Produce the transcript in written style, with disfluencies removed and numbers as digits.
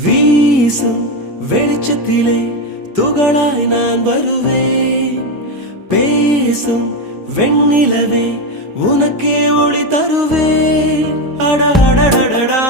வீசும் வெளிச்சத்திலே துகளாய் நான் வருவேன். பேசும் வெண்ணிலவே உனக்கே ஒளி தருவேன். அட அடடடடா